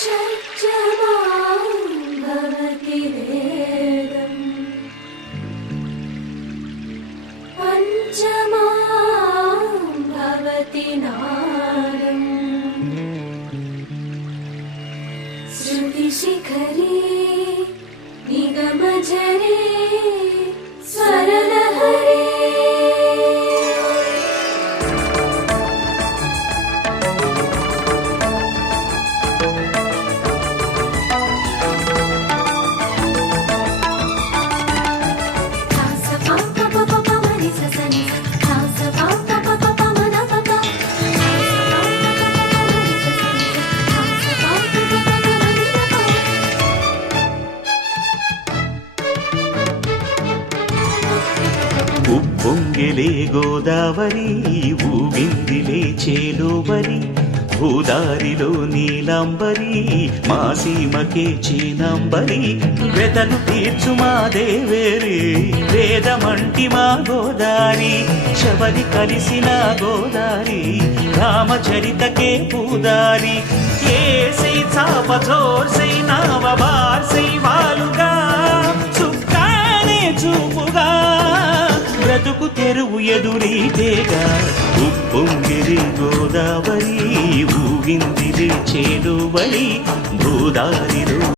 షట్జమాం భవతి వేదం పంచమాం భవతి నాదం శృతిశిఖరే నిగమజరే స్వరలహరే ఉప్పొంగిలే గోదావరి ఊగిందిలే చేలోబరి భూదారిలో నీలాంబరి మా సీమకే చీనాంబరి వెతలు తీర్చు మా దేవేరి వేదమంటి మా గోదారి శబరి కలిసిన గోదారి రామచరితకే పూదారి ఏసై చాప జోర్సై నావ బార్సై వాలుగా చుక్కానే చూపుగా బ్రతుకు తెరువు ఎదురీతేగా ఉప్పొంగిరి గోదావరి ఊగిందిరి చేలువలి భూదారిలో